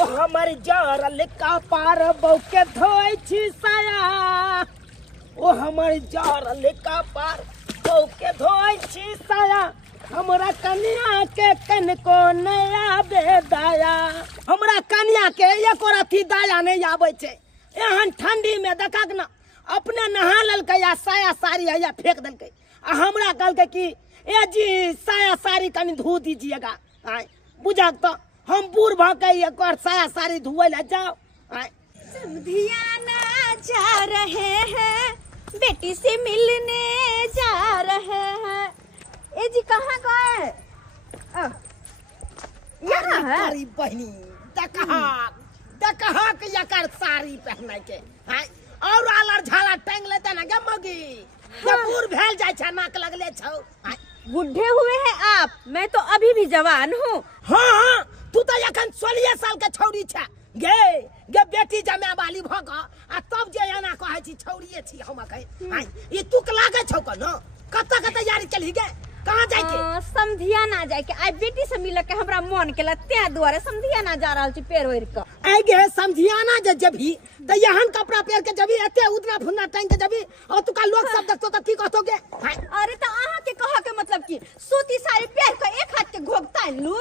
ओ हमर जरल कपार बौके धोइ छी साया ओ हमर जरल कपार बौके धोइ छी साया हमरा कन्या के कनको नया बेदाया हमरा कन्या के एको रती दाया नहीं आबै छै एहन ठंडी में देखक न अपने नहा ललकै या साया साड़ी है या फेंक देलकै आ हमरा कहलकै कि ए जी साया साड़ी कनी धो दीजिएगा आय बुझक तो हम बूढ़ भके एक और साया साड़ी धोए ला जाओ आय समधियाना जा रहे हैं बेटी से मिलने जा रहे हैं। ए जी कहाँ गए? यहाँ है तारी बहनी देखा के यकर साड़ी पहने के हाय और आलर झाला टांग लेते ना गे मगी जब बूढ़ भेल जाय छ नाक लगले छौ हाय बुढ़े हुए हैं आप, मैं तो अभी भी जवान हूँ। हाँ तू तो एखन 16 साल के छौरी छ गे बेटी जमे वाली भ ग आ तब जे एना कहै छी छौरिए छी हम कहे हाय ई तुक लागे छौ क न कत्ता के तैयारी चली गे कहां जाय के समधिया ना जाय के आइ बेटी से मिल के हमरा मन के लत्ते दुआरे समधिया ना जा रहल छी पेड़ ओढ़ के आइ गे समधियाना जे जभी त यहन कपड़ा पहिर के जभी एते उतना फुन्ना टांग के जभी और तुका लोग सब देखतो त की कहतो गे अरे तो अहाँ के कह के मतलब की सूती साड़ी पहन के एक हाथ के घोग तान लू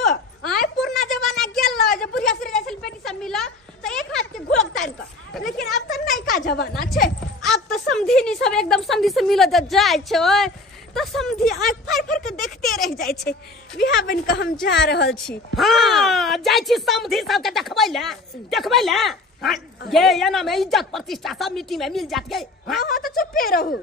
आइ पुरना जमाना गेल जे बुढ़िया से जैसे बेटी सब मिला तो एक हाथ के घोग तान के लेकिन अब तो नयका जमाना छे अब तो समधिनी सब एकदम समधी से मिल जाय छै तो समधी आँख फाड़ के देखते रह जाय छै बिहा बन के हम जा रहल छी। हां जाय छी समधी सब के देखबै ले हां गे एना में इज्जत प्रतिष्ठा सब मिट्टी में मिल जात गे हां तो चुप रहू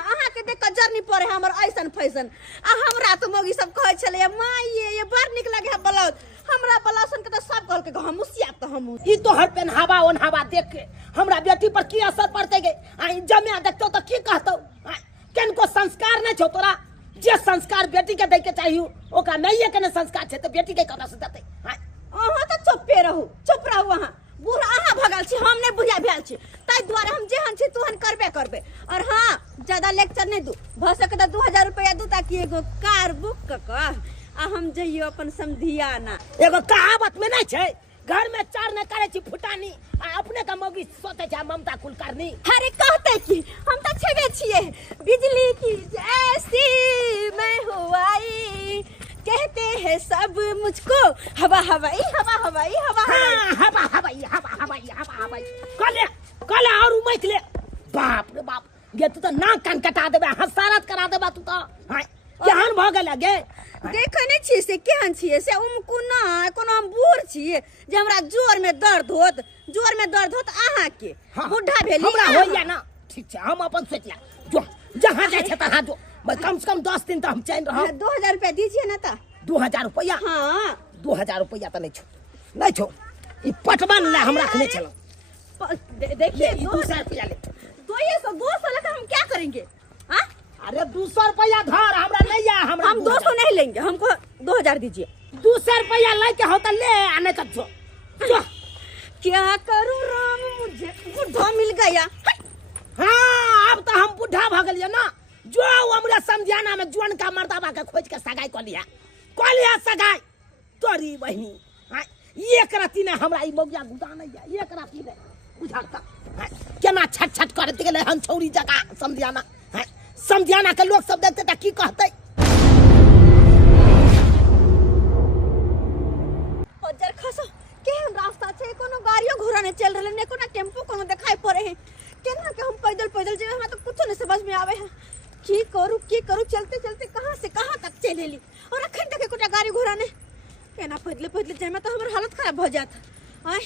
अहाँ के देख के जर्नी पर हमर ऐसन फैशन आ हमरा तो मोगी सब कहै छले माई ये बड़ निक लगे है ब्लाउज हमरा ब्लाउजन के तो सब कहल के हम मुसिया तो हम ई तो हर पेन हवा ओन हवा देख के हमरा बेटी पर की असर पड़ते गे आई जमे देखतो तो की कहतो केनको संस्कार नहीं छो तोरा जे संस्कार बेटी के दे के चाहिए ओका नहीं के संस्कार छे तो बेटी के कना से देते अहाँ तो चुप रहू अहाँ बूढ़ा अहाँ भगल छी हम नहीं बुझा भेल छी ताई द्वारा हम जेहन छी तुहन करबे और हां ज्यादा लेक्चर नहीं दू भ सके त 2000 रुपया दू ताकि एगो कार बुक क आ हम जइयो अपन समधियाना एगो कहावत में नहीं छे घर में चार न करे छी फुटानी आ अपने का मौगी सोते छ ममता कुलकर्णी अरे कहते कि हम तो छेबे छिए बिजली की जैसी मैं हूँ आई कहते हैं सब मुझको हवा हवाई कले और उमैत ले बाप रे बाप गे तू तो नाक कान कटा देबे हसारत करा देबे तू तो हाय केहन भ गेल गे देखे नहीं छी से केहन छी से उमकु ना कोनो हम बूढ़ छी जे हमरा जोर में दर्द होत अहाँ के बुढ़ा भेली हमरा होइया ना ठीक छै हम अपन सोचला जो जहां जाय छै तहां जो कम से कम 10 दिन तो हम चैन रहब 2000 रुपया दीजिए ना ता 2000 रुपया हां 2000 रुपया तो नहीं छो ई पटवन ले हमरा खने चलो देखिए 200 रुपया ले 200 लेकर हम क्या करेंगे? हाँ अरे 200 रुपया धर हमरा नहीं है हमरा हम 200 नहीं लेंगे हमको 2000 दीजिए 200 रुपया लेके हो तो ले आने का जो क्या करूं राम मुझे बुढ़ा मिल गया। हाँ अब तो हम बुढ़ा भ गेलिए ना जो हमरा समझाना में जुआन का मर्दाबा के खोज के सगाई कर लिया सगाई तोरी बहनी हां एक राती ने हमरा ई मौगिया गुदा नहीं है एक राती ने बुझाता केना छट करत गेले हम छौरी जका समझाना के लोग सब देखते त की कहते हजार खसो केहन रास्ता छै कोनो गाड़ियो घोड़ा नहीं चल रहले ने कोनो टेम्पो कोनो दिखाई पड़े है केना के हम पैदल जे हमरा तो कुछ नहीं समझ में आवे है की करू चलते कहां से कहां तक चलेली और अखन तक कोटा गाड़ी घोड़ा ने केना पैदल जाय में तो हमर हालत खराब भ जात आय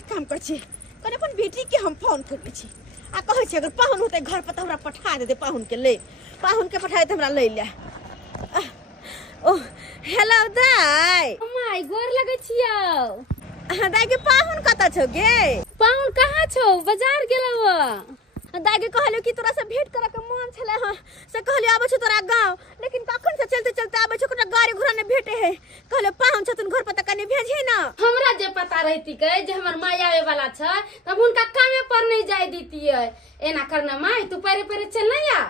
एक काम कर छी कने अपन बेटी के हम फोन कर छी आ कहै छी अगर पाहुन होते घर पर त हमरा पठा दे पाहुन के पठाए त हमरा ले ले ओ हेलो दाई माय गोर लगे छियो दाई के पाहुन कता छौ गे पाहुन कहाँ छौ बाजार गेलौ दाई के कहलियो कि तोरा से भेंट करे के मन छले हां से कहलियो आबै छ तोरा गांव लेकिन कखन से चलते आबै छ कोटा गाड़ी घोड़ा ने भेटे है कहलियो पाहुन छथुन घर पर त कने भेजी ना हमरा जे पता रहती के जे हमर माय आवे वाला छ तब उनका कामे पर नहीं जाय दीतिए एना करना माय तू परे चल नहीं आ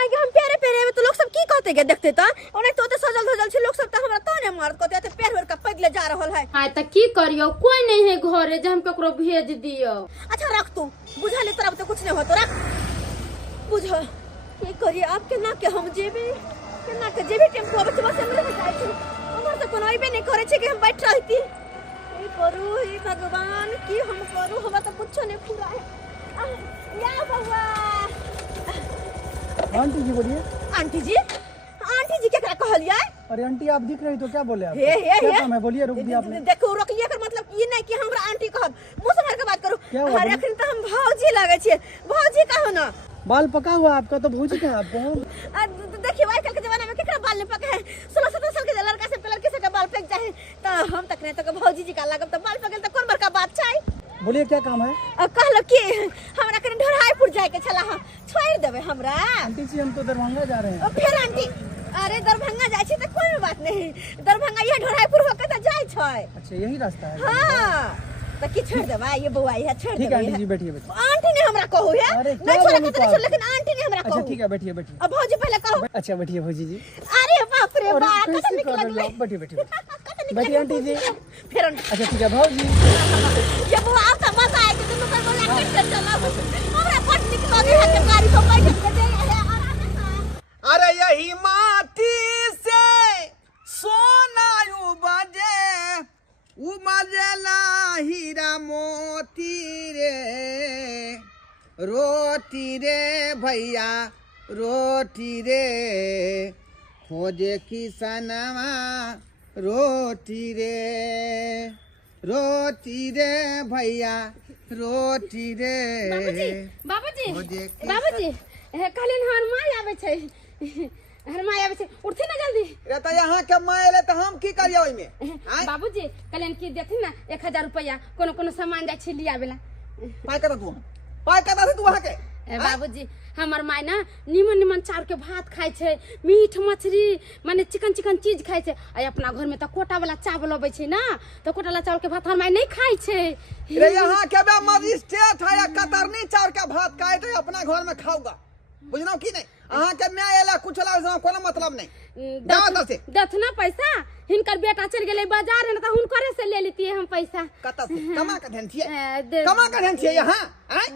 आगे हम प्यारे प्यारे में तो लोग सब की कहते के देखते त ओने तो सजल धजल छी लोग सब त हमरा तो ने मारत कहते त पैर होर का पैदले जा रहल है। हां त की करियो, कोई नहीं है घरे जे हम केकरो भेज दियो। अच्छा रख तू, बुझाले तोरा तो कुछ नहीं होतो, रख बुझ की करिए आप के ना के हम जेबे के ना के जेबे टेम्पो बस बस हमरे जाय छी, हमर तो कोनो आइबे नहीं करे छै कि हम बैठ रहती। की करू हे भगवान, की हम करू, हमरा तो कुछ नहीं पूरा है। या बाबा आंटी जी बोलिए। आंटी जी, आंटी जी क्या कहलिए? अरे आंटी आप दिख रही तो क्या बोले आप? हे क्या काम है बोलिए, रुक दिया आपने। देखो रोकिए कर मतलब ये नहीं कि हमरा आंटी कहब, मुंह से भर के बात करो। क्या हुआ? अरे अखन तो हम भौजी लागे छिए, भौजी कहो ना। बाल पका हुआ आपका तो भौजी कहाँ आपको? देखिए आजकल के जमाना में केकरा बाल नहीं पके है, 16-17 साल के लड़का से लड़की से बाल पेक जाए तो हम तक नहीं तो भौजी जी का लागब तो बाल पकल तो कौन बड़का बात छै। बोलिए क्या काम है? कहलो कि हमरा कने ढोराईपुर जाए के छला, हम छोड़ देबे हमरा? आंटी जी हम तो दरभंगा जा रहे हैं। फिर आंटी अरे दरभंगा जाए छी तो कोई बात नहीं, दरभंगा ये ढोराईपुर होके तो जाए छै। अच्छा यही रास्ता है? हां तो की छोड़ देबा, ये बउआ है छोड़ ठीक देबे। है आंटी जी बैठिए बैठिए। आंटी ने हमरा कहू है नहीं छोड़ के तो लेकिन आंटी ने हमरा कहू। अच्छा ठीक है बैठिए बैठिए। अब भौजी पहले कहू। अच्छा बैठिए भौजी जी। अरे बाप रे अरे बाप, कैसे कत निकल कर रहे गई। हो? बैठिए बैठिए बैठिए आंटी जी। फिर अच्छा ठीक है भौजी। ये बुआ आप तो मजा आए कि तुम पर बोला के चला हमरा पट निकल गई है के गाड़ी को बैठ के दे है आराम से। अरे यही माटी से सोना बजे उमजला हीरा मोती रे, रोटी रे भैया रोटी रे, खोजे किसनवा रोटी रे, रोटी रे भैया रोटी रे। बाबूजी खोजे बाबूजी कहलिन हर माय आवे छै, हर माय आवे छै, उठी ना जल्दी। रे त यहाँ के माय ले त हम की करियो ओइ में? बाबूजी कहलिन कि देथिन ना 1000 रुपया कोनो कोनो सामान जाय छै लियावेला। पाय कत तू? पाय कत तू वहां के? बाबूजी हमर माय ना निमन निमन चार के भात खाय छै, मीट मछली माने चिकन चिकन चीज खाय छै। आ अपना घर में तो कोटा वाला चावल अबै छै ना, तो कोटा वाला चावल के भात हमर माय नहीं खाय छै। रे यहाँ के बे मजिस्ट्रेट है या कतरनी चार का भात खाए तो अपना घर में खाऊगा, बुझना की नहीं? अहाँ के मैं एला कुछ ला कोनो मतलब नहीं। दादा से दथ ना पैसा, हिनकर बेटा चल गेले बाजार है ना, तो हुनकरे से ले लेती हम पैसा। कत से कमा के धन छिए? दे- कमा के धन छिए यहाँ? हैं?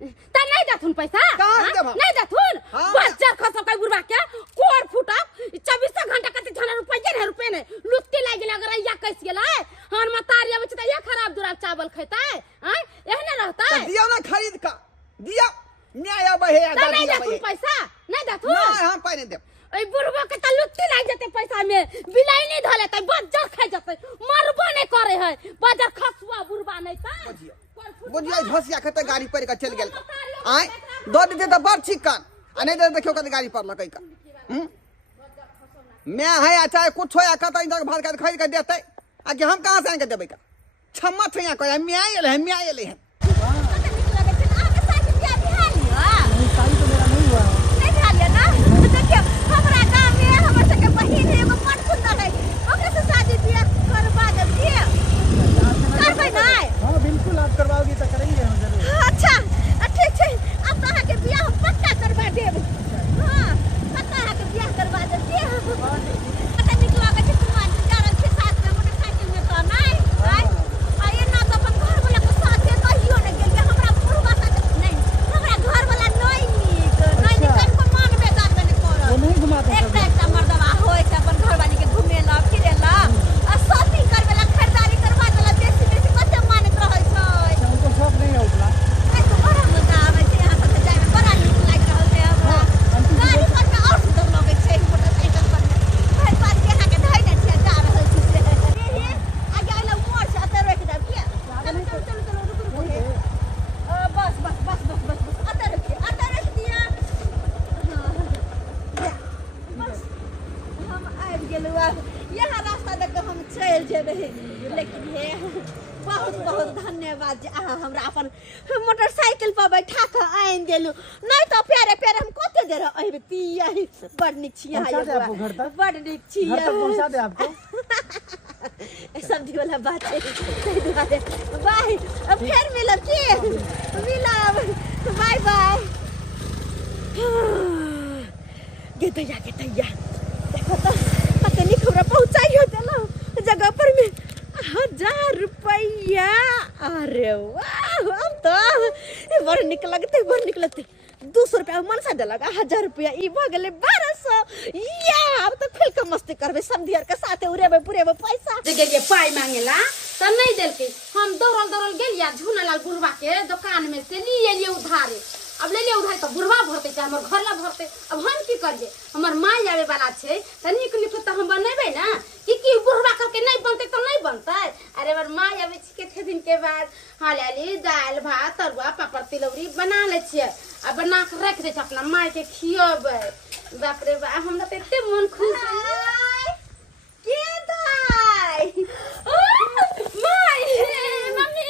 ता नहीं दथुन पैसा? कहाँ हाँ? देब हम? नहीं दथुन? हाँ। बाजार खसो कई बुरबा के कोर फुटक 24 घंटा कते थाना रुपये ने लुत्ती लाग गेल, अगर या कैस गेलै हन मतारी आबै छै त ये खराब दुराब चावल खैतै हैं, एहने रहतै? तो दियो ना खरीद का दिया, न्याय बहे या ता नहीं दादी दथुन बहे पैसा, नहीं दथुन? नहीं हम पाई नहीं दे। ओइ बुरबा के त लुत्ती लाग जेतै पैसा में, बिलाई नहीं धले तै बाजार खा जतै, मरबो नहीं करे है, बाजार खसुआ बुरबा नहीं ता बुझिया घसिया खते गाड़ी पर का चल गेल। आय दो देते त बड़ चिकन आ नहीं दे देखियो कत गाड़ी पर लकै का। मैं है या चाहे कुछ हो या कत इधर भात का खरीद के देते आ कि हम कहां से आके देबै का? छम्मा छैया कह मैं आइले है, मैं आइले है। कत निकल गए थे आपके साथ क्या बिहार लिया? नहीं शादी तो मेरा नहीं हुआ है। नहीं बिहार लिया ना? देखिए हमरा गांव में हमर सके बहिन है, एगो बड़ सुंदर है, ओकरे से शादी बियाह करवा देबे। करबै नहीं? हाँ बिल्कुल आप करवाओगी तो करेंगे हम जरूर। अच्छा ठीक है, अब तो के बियाह हम पक्का करवा देब। हां पक्का के बियाह करवा देब। पता निकला के तुम आज जा रहे थे साथ में मोटरसाइकिल में तो नहीं आई आये ना तो अपन घर वाला के साथ में कहियो न गेल हमरा पुरवा नहीं, हमरा घर वाला नहीं निकल को मान में गात नहीं वो करल। नहीं घुमाते एक एक मर्दवा होय छै अपन घर वाली के घुमेला फिरेला आ शॉपिंग करवेला खरीदारी करवा देला, बेसी बेसी कते मानत रहै छै। उनको शौक नहीं है उतना। आई तो बड़ा मजा आवे छै, यहाँ तक जाए में बड़ा नीक लाग रहल छै हमरा। गाड़ी पर में और सुंदर लगे छै, मोटरसाइकिल पर में भर पार के यहाँ के धइने छै जा रहल छी से ये आगे आइला मोड़ से अते रोक दब के चलो चलो चलो चलो रुक रुक हे बस बस बस बस बस बस अते रोक दिया। हां बस हम आबि गेलु, अब यहाँ रास्ता देख के हम चल जेबे, लेकिन हे बहुत बहुत धन्यवाद जे अहाँ हमरा अपन मोटरसाइकिल पर बैठा के आइन देलु, नहीं तो प्यारे प्यारे हम कते देर अइबे पिया बड़ नीक छिया। पहुंचा दे आपको घर तक? बड़ नीक छिया, घर तक पहुंचा दे आपको। समझी वाला बात है, ताहि दुआरे बाय, अब फिर मिलब की मिलब, बाय बाय। गे दैया देखो तो पत्नी खबर पहुंचाई हो चलो जगह पर में 1000 रुपया। अरे वाह अब तो बड़ निक लगते 200 रुपया मन से लगा 1000 रुपया ई भ गेले 1200 या अब तो खुल के मस्ती करबे सब दियर के साथे उड़ेबे पुरेबे पैसा जगह पाई मांगेला त नहीं देलके। हम दौड़ल गेलिया झूनालाल बुढ़वा के दुकान में से लिए उधारे। अब ले उधार तो बुढ़वा भरते चाहे हमर घर ला भरते। अब हम की करिए हमर माय आवे वाला छे त निक त हम बनेबे ना कि बुढ़वा करके नहीं बनते तो नहीं बनते। अरे हमर माय आवे छी के दिन के बाद हालाली दाल भात तरुआ पापड़ तिलौरी बना ले छिए आ बना के रख दे छ अपना माय के खियबे। बाप रे बा हमरा त एते मन खुश के दाई माय मम्मी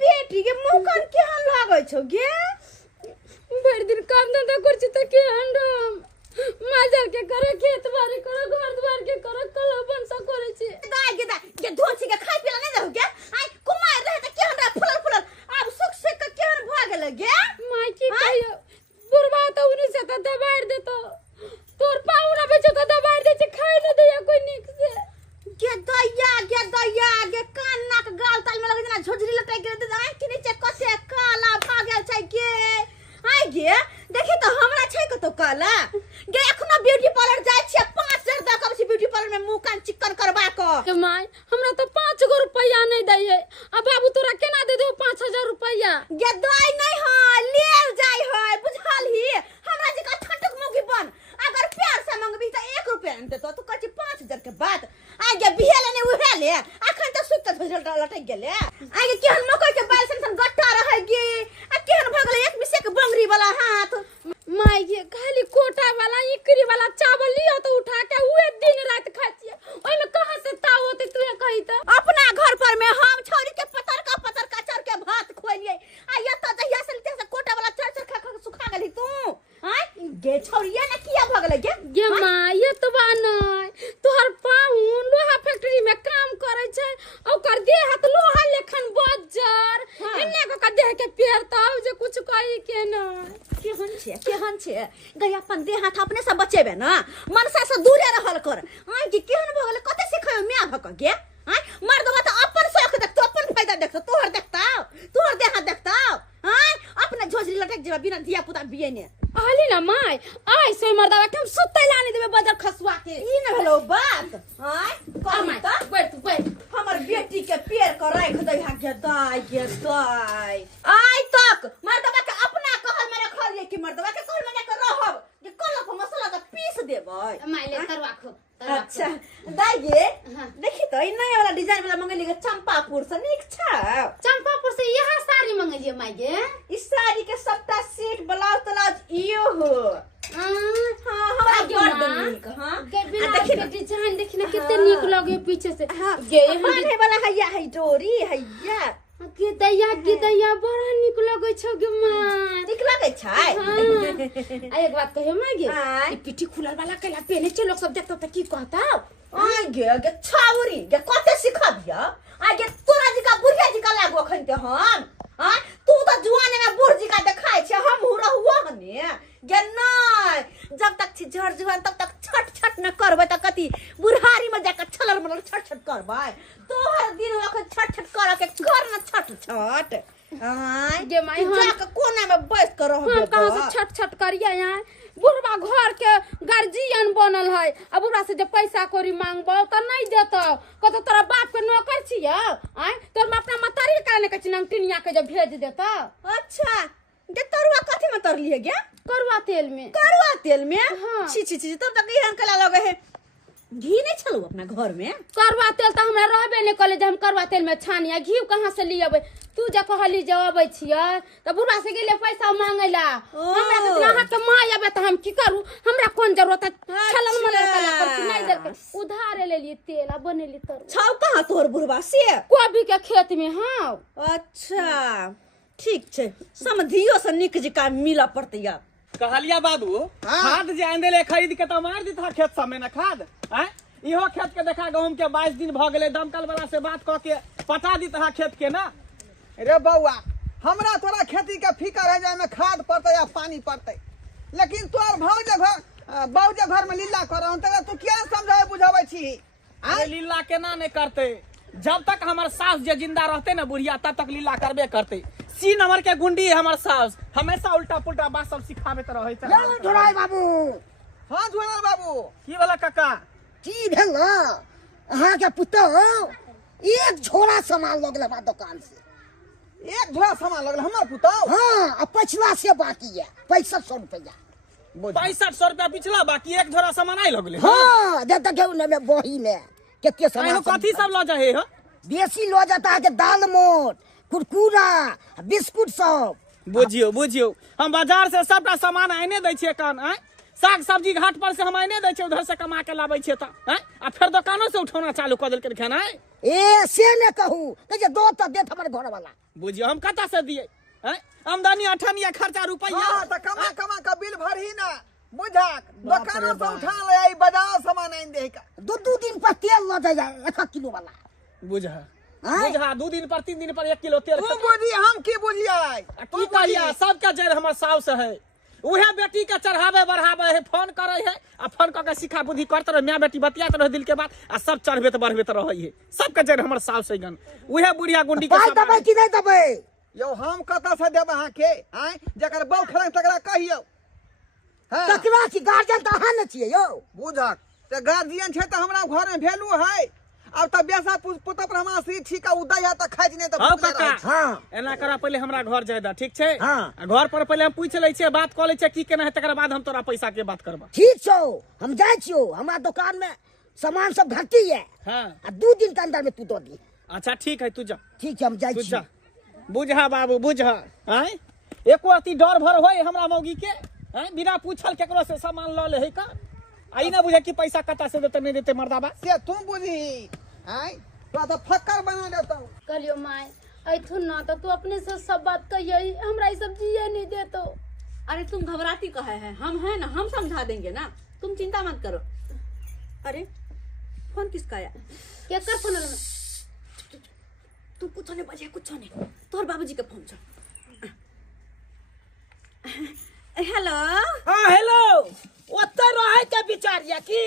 बेटी के मुंह कान केहन लागै छौ गे भर दिन काम धंधा करछि त केहन रम माजर के करे खेत बाड़ी करे घर द्वार के करे कल बनसा करे छी दाई धोची के खाइ पिला नहीं रहू गे आई कुमार रहे त केहन रह फुलल अब सुख से के केहन भ गेल गे माय की कहियो बुढ़वा त उनी से त दबाड़ देतो तोर पाउरा बेचो त दबाड़ दे छी खाइ न दैया कोई निक से गे दैया गे कान नाक गाल ताल में लगे जना झोझरी लटाई के दे आई कि नीचे कसे काला भागल छै गे आई गे देखि त हमरा छै कतो काला गे एखनो ब्यूटी पार्लर जाय छियै 5000 द कब छी ब्यूटी पार्लर में मुंह कान चिकन करबा क के माय हमरा तो 5 गो रुपया नहीं दैये। अब बाबू तोरा केना दे दे 5000 रुपया गे दाई नहीं है ले जाय है बुझल ही हमरा जे का ठटक मुगी बन अगर प्यार से मंगबी त 1 रुपया न देतो तू कहै 5000 के बात आ गे बिहेले ने उहे ले अखन त सुत झोझरी लटक गेले आ गे केहन मकई के बाल सन गट्टा रह गे आ केहन भ गेले एक मिसे के बंगरी वाला हाथ माय ये खाली कोटा वाला इकरी वाला चावल लियो तो उठा के उहे दिन रात खातिए ओइ में कहां से ताव होते तू कहि त अपना घर पर में हम छौरी के पतर का चर के भात खोलिए आ ये त जहिया से कोटा वाला चर खा खा सुखा गेली तू हां गे छौरिया ना किया भ गेले गे माय ये तो बानय तोहर पाहुन लोहा फैक्ट्री में काम करे छै ओकर देह हाथ लोहा लेखन बज्जर इन्ने को देह के पेर ताव जे कुछ कहि के न केहन छे गई अपन देह हाथ अपने से बचेबे ना मनसा से दूरे रहल कर आई कि केहन भ गेले कते सिखायो मिया भक गे आई मर्दवा त अपन शौक देख तो अपन फायदा देख तोहर देह हाथ देखता आई अपने झोझरी लटक जेबा बिना धिया पुता बिये ने आली ना माय आई से मर्दावा के हम सुतै लानी देबे बजर खसुआ के ई न भेलो बात आई माय बैठ हमर बेटी के पेड़ कर राख दई हा गे दाई आई तक मर्दवा के अपना कहल में रखल ये कि मर्दवा के कहल में जाकर रहब जे कलप मसाला का पीस देबै माय ले तरवा खो अच्छा दाई गे देखि त ई नया वाला डिजाइन वाला मंगली के चंपापुर से निक छ चंपापुर से यह साड़ी मंगलिए माय गे इस साड़ी के सबटा सेट ब्लाउज तलाउज इयो हो हां हमरा बड़ निक हां देखि ना डिजाइन देखि ना कितने निक लगे पीछे से गे बांधे वाला हैया है डोरी हैया के दैया बड़ा निक लगे छ गे माय निक लगे छै आ एक बात कहियो माय गे ई ई पिठी खुलल वाला केला पहने छ लोग सब देखतो त की कहता आई गे छाउरी गे कते सिखबिया आई गे तोरा जी का बुढ़िया जी का लागो खन के हम हां तू तो जुआने में बूढ़ जी का देखाय छै हम हु रहुआ हने गे नहीं जब तक छी झड़ जुआन तब तक छट न करबै त कति बुढ़ारी में जाकर छलर मलर छट करबै तोहर दिन वक्त छट कर के घर न छट आई गे माय हम जाके कोना में बैठ कर रहबे हम कहां से छट करिया यहाँ बुढ़वा घर के गार्जियन बनल है अब बुढ़वा से जब पैसा कौड़ी मांगबो त नहीं देतो कत तोरा बाप के नौकर छिया आई तोर अपना मतारी काने के चिनंगटिनिया के जब भेज देता अच्छा गे तरुआ कथि में तरलिए गे करुआ तेल में हां छी तब तक एहन कला लगे है घी नहीं छलो अपना घर में करुआ तेल त हमरा रहबे नहीं कले जे हम करुआ तेल में छानिया घी कहां से लियबे तू जे कहली जे अबै छियै त बुढ़ा से गेले पैसा मांगैला हमरा के हाथ के माय आबे त हम की करू हमरा कोन जरूरत है छलन मलर कला कर नहीं देलके उधार ले लिए तेल आ बनेली तर छाव कहां तोर बुढ़वा से कोबी के खेत में हां अच्छा ठीक छे समधियो से निक जिका मिला पड़तैया कहलिया बाबू खाद जे आंदे ले खरीद के तो मार दी था खेत सब में ना खाद हैं इहो खेत के देखा गहूम के 22 दिन भ गेले दमकल वाला से बात क के पटा दी था खेत के ना। रे बउआ हमरा तोरा खेती के फिकर है जाय में खाद पड़ते या पानी पड़ते, लेकिन तोर बाबू जे घर में लीला कर रहा हूं तू क्या समझावे बुझावे छी? अरे लीला केना नहीं करते, जब तक हमार सास जे जिंदा रहते ना बुढ़िया तब तक लीला करबे करते। सी नंबर के गुंडी है हमार सास, हमेशा उल्टा पुल्टा बात सब सिखावे त रहे ले झोराई बाबू। हां झोराई बाबू की वाला काका की भेल अहाँ के पुतो एक झोरा सामान लगल बा दुकान से। एक झोरा सामान लगल हमर पुतो? हाँ अब पिछला से बाकी है 6500 रुपया। 6500 रुपया पिछला बाकी एक झोरा सामान आई लगले। हाँ जब तक में बही में कितने सामान कथी सब ल जाए हो? बेसी लो जाता है कि दाल मोट कुरकुरा बिस्कुट सब। बुझियो बुझियो हम बाजार से सबटा सामान आने दै छियै कान आय साग सब्जी घाट पर से हम आने दै छियै उधर से कमा के लाबै छियै त हैं आ फिर दुकानों से उठौना चालू क देलकै खाना। ए से ने कहू जे दो त देत हमर घर वाला। बुझियो हम कता से दिए हैं आमदनी अठनिया खर्चा रुपया। हां त कमा का बिल भरही ना बुझा दुकानों से उठा ले आई बाजार सामान आइन दे का। दो दिन पर तेल ल जाए 1 किलो वाला। बुझा बुझा 2 दिन पर 3 दिन पर 1 किलो तेल। तू बुझी हम की बुझियाई की कहिया सबके जड़ हमर साउस है उहे बेटी के चढ़ावे बढ़ावे है फोन करे है आ फोन क के सिखा बुद्धि करते रहे मैं बेटी बतियात रहे दिल के बात आ सब चढ़बे त बढ़बे त रहे है सबके जड़ हमर साउस है गन उहे बुढ़िया गुंडी के पाई दबै कि नहीं दबै? यो हम कता से देब अहाँ के आय जकर बौ खरन तकरा कहियो। हां तकरा की गार्जियन त अहाँ न छियै यौ। बुझक ते गार्जियन छै त हमरा घर में वैल्यू है। अब त बेसा पुत ब्रह्माश्री ठीक है उदय है त खाइ नहीं त हां काका हां एना करा पहले हमरा घर जाय द ठीक छै। हां घर पर पहले हम पूछ लै छियै बात क लै छियै की केना है तकर बाद हम तोरा पैसा के बात करबा। ठीक छौ हम जाय छियो हमरा दुकान में सामान सब घटी है। हां आ 2 दिन के अंदर में तू दो दी। अच्छा ठीक है तू जा। ठीक है हम जाय तू छी। जा बुझा बाबू बुझा आय एको अति डर भर होय हमरा मौगी के हैं बिना पूछल केकरो से सामान ल ले है का आई ना बुझे कि पैसा कता से देते नहीं देते मर्दाबा से तू बुझी आय तो त फक्कर बना देता करियो माय ऐथुन ना तो तू अपने से सब बात कहिए हमरा ई सब जिए नहीं देतो। अरे तुम घबराती कहे हैं, हम हैं ना, हम समझा देंगे ना, तुम चिंता मत करो। अरे फोन किसका आया? के कर फोन में तू कुछ नहीं बजे कुछ नहीं तोहर बाबूजी के फोन छ। हेलो हां हेलो ओते रहे के विचारिया की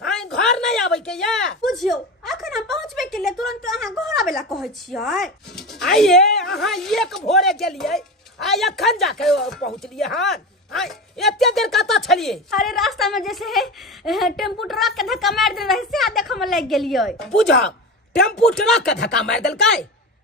हां घर नहीं आबै के या बुझियो अखन हम पहुंचबे के लिए तुरंत अहाँ घर आबेला कहै छियै। आइए अहाँ एक भोरे गेलिए आ अखन जाके पहुंचलिए हन हां एते देर कता छलिए? अरे रास्ता में जैसे है टेम्पू ट्रक के धक्का मार दे रहे से देख हम लग गेलिए। बुझा टेम्पू ट्रक के धक्का मार देलकै